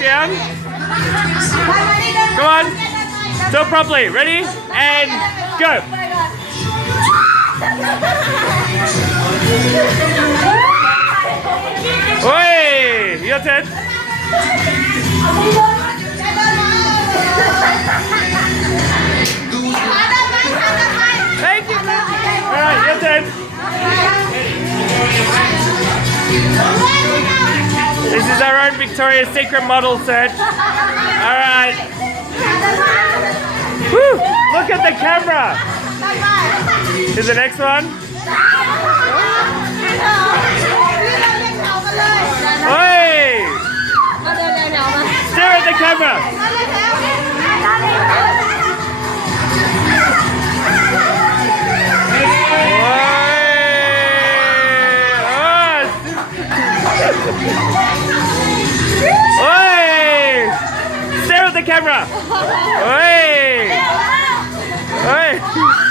down. Come on. Do it properly. Ready? And go. Oi! Your turn. Thank you. Alright, your turn. This is our own Victoria's Secret model search. Alright. Woo! Look at the camera. Here's the next one. Oi! Stare at the camera. Oi! Stare at the camera. Oi! Oi!